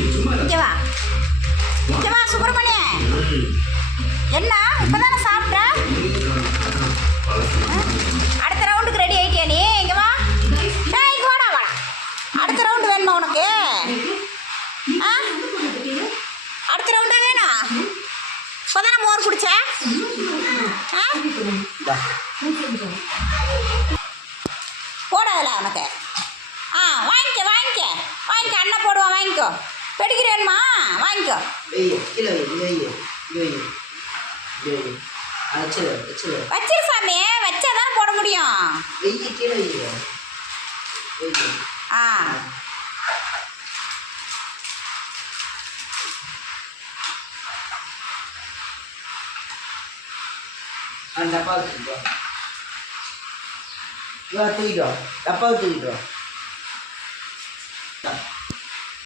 இங்கே வா, இங்கே வா சுப்பிரமணிய. என்ன இப்போதானே சாப்பிட்ட? அடுத்த ரவுண்டுக்கு ரெடி ஆகிட்டியா நீ? இங்கே வா, இங்கே வாடா வாடா. அடுத்த ரவுண்டு வேணுமா உனக்கு? ஆ, அடுத்த ரவுண்டா வேணும்? இப்போதானே மோர் குடிச்ச? ஆ, போடாதல உனக்கு. ஆ, வாங்கிக்க வாங்கிக்க வாங்கிக்க, அண்ணன் போடுவான், வாங்கிக்கோ. பெடிக்கிற வேணுமா? வாங்கிக்கோ. வச்சிரு சாமி, வச்சாதான் போட முடியும். ஆ, டப்பா தூக்கிட்டோம், டப்பா தூக்கிட்டோம்.